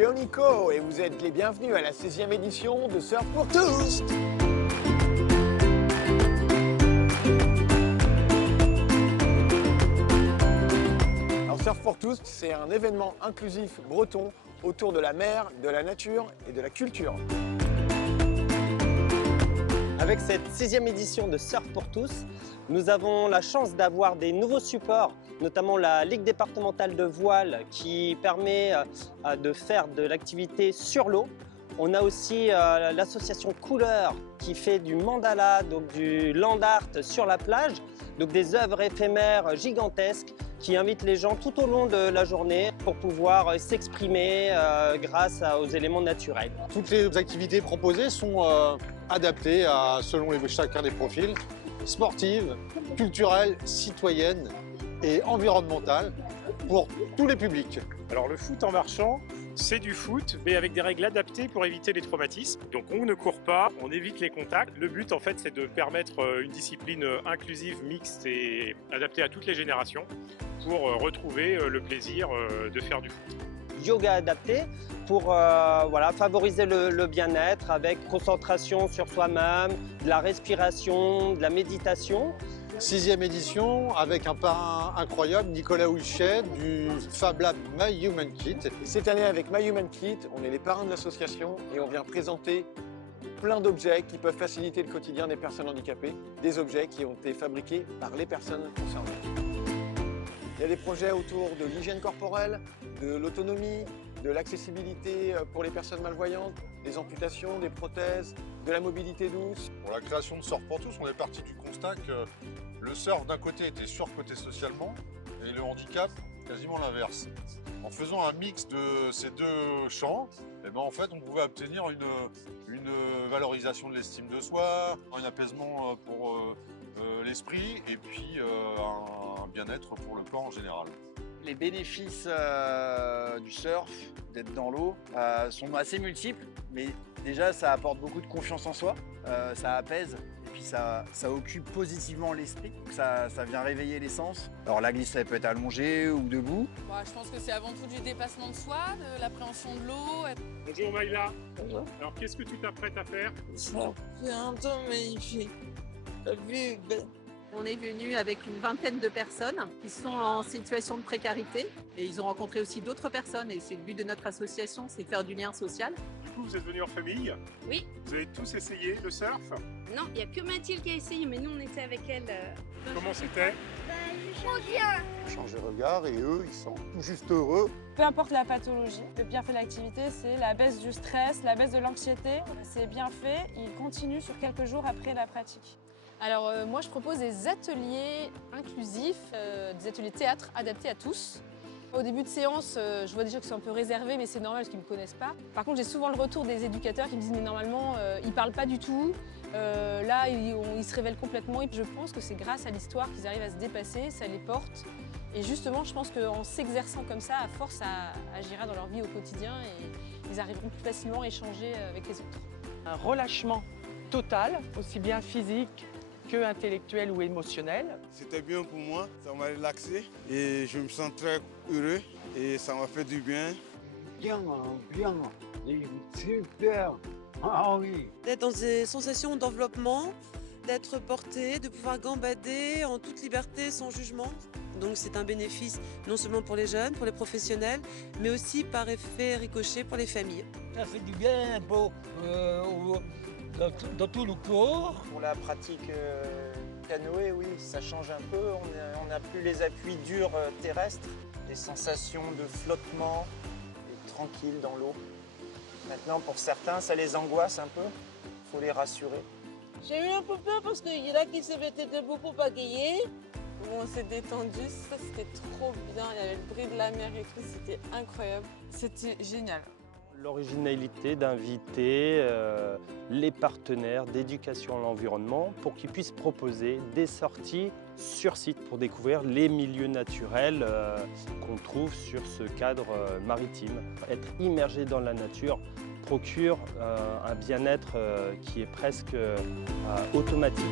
Yo Nico, et vous êtes les bienvenus à la 16e édition de Surf pour tous. Alors Surf pour tous, c'est un événement inclusif breton autour de la mer, de la nature et de la culture. Avec cette 6e édition de Surf pour tous, nous avons la chance d'avoir des nouveaux supports, notamment la Ligue départementale de voile qui permet de faire de l'activité sur l'eau. On a aussi l'association Couleur qui fait du mandala, donc du land art sur la plage, donc des œuvres éphémères gigantesques qui invitent les gens tout au long de la journée pour pouvoir s'exprimer grâce aux éléments naturels. Toutes les activités proposées sont adaptées selon chacun des profils, sportives, culturelles, citoyennes et environnementales pour tous les publics. Alors le foot en marchant, c'est du foot, mais avec des règles adaptées pour éviter les traumatismes. Donc on ne court pas, on évite les contacts. Le but en fait, c'est de permettre une discipline inclusive, mixte et adaptée à toutes les générations pour retrouver le plaisir de faire du foot. Yoga adapté pour favoriser le bien-être avec concentration sur soi-même, de la respiration, de la méditation. 6e édition avec un parrain incroyable, Nicolas Houchet du Fab Lab My Human Kit. Cette année avec My Human Kit, on est les parrains de l'association et on vient présenter plein d'objets qui peuvent faciliter le quotidien des personnes handicapées, des objets qui ont été fabriqués par les personnes concernées. Il y a des projets autour de l'hygiène corporelle, de l'autonomie, de l'accessibilité pour les personnes malvoyantes, des amputations, des prothèses, de la mobilité douce. Pour la création de Surf pour tous, on est parti du constat que le surf d'un côté était surcoté socialement et le handicap quasiment l'inverse. En faisant un mix de ces deux champs, en fait, on pouvait obtenir une valorisation de l'estime de soi, un apaisement pour l'esprit et puis un bien-être pour le corps en général. Les bénéfices du surf, d'être dans l'eau, sont assez multiples, mais déjà ça apporte beaucoup de confiance en soi, ça apaise et puis ça occupe positivement l'esprit, ça vient réveiller les sens. Alors la glisse, elle peut être allongée ou debout. Je pense que c'est avant tout du dépassement de soi, de l'appréhension de l'eau. Bonjour Maïla. Bonjour. Alors qu'est-ce que tu t'apprêtes à faire? C'est un temps magnifique. La vue est belle. On est venu avec une vingtaine de personnes qui sont en situation de précarité et ils ont rencontré aussi d'autres personnes et c'est le but de notre association, c'est de faire du lien social. Du coup, vous êtes venus en famille? Oui. Vous avez tous essayé le surf? Non, il n'y a que Mathilde qui a essayé, mais nous on était avec elle. Comment c'était? Trop bien. Change de regard et eux, ils sont tout juste heureux. Peu importe la pathologie, le bienfait de l'activité, c'est la baisse du stress, la baisse de l'anxiété. C'est bien fait, ils continuent sur quelques jours après la pratique. Alors moi je propose des ateliers inclusifs, des ateliers théâtre adaptés à tous. Au début de séance, je vois déjà que c'est un peu réservé, mais c'est normal parce qu'ils ne me connaissent pas. Par contre, j'ai souvent le retour des éducateurs qui me disent mais normalement, ils ne parlent pas du tout. Là, ils se révèlent complètement. Et je pense que c'est grâce à l'histoire qu'ils arrivent à se dépasser, ça les porte. Et justement, je pense qu'en s'exerçant comme ça, à force, ça agira dans leur vie au quotidien et ils arriveront plus facilement à échanger avec les autres. Un relâchement total, aussi bien physique que intellectuel ou émotionnel. C'était bien pour moi, ça m'a relaxé et je me sens très heureux et ça m'a fait du bien. Bien, super, ah oui. D'être dans des sensations d'enveloppement, d'être porté, de pouvoir gambader en toute liberté, sans jugement. Donc c'est un bénéfice non seulement pour les jeunes, pour les professionnels, mais aussi par effet ricochet pour les familles. Ça fait du bien dans tout le corps. Pour la pratique canoë, oui, ça change un peu. On n'a plus les appuis durs terrestres, des sensations de flottement et tranquille dans l'eau. Maintenant, pour certains, ça les angoisse un peu. Il faut les rassurer. J'ai eu un peu peur parce qu'il y en a qui se mettaient debout pour pagayer. On s'est détendu, ça c'était trop bien. Il y avait le bruit de la mer et tout, c'était incroyable. C'était génial. L'originalité d'inviter les partenaires d'éducation à l'environnement pour qu'ils puissent proposer des sorties sur site pour découvrir les milieux naturels qu'on trouve sur ce cadre maritime. Être immergé dans la nature procure un bien-être qui est presque automatique.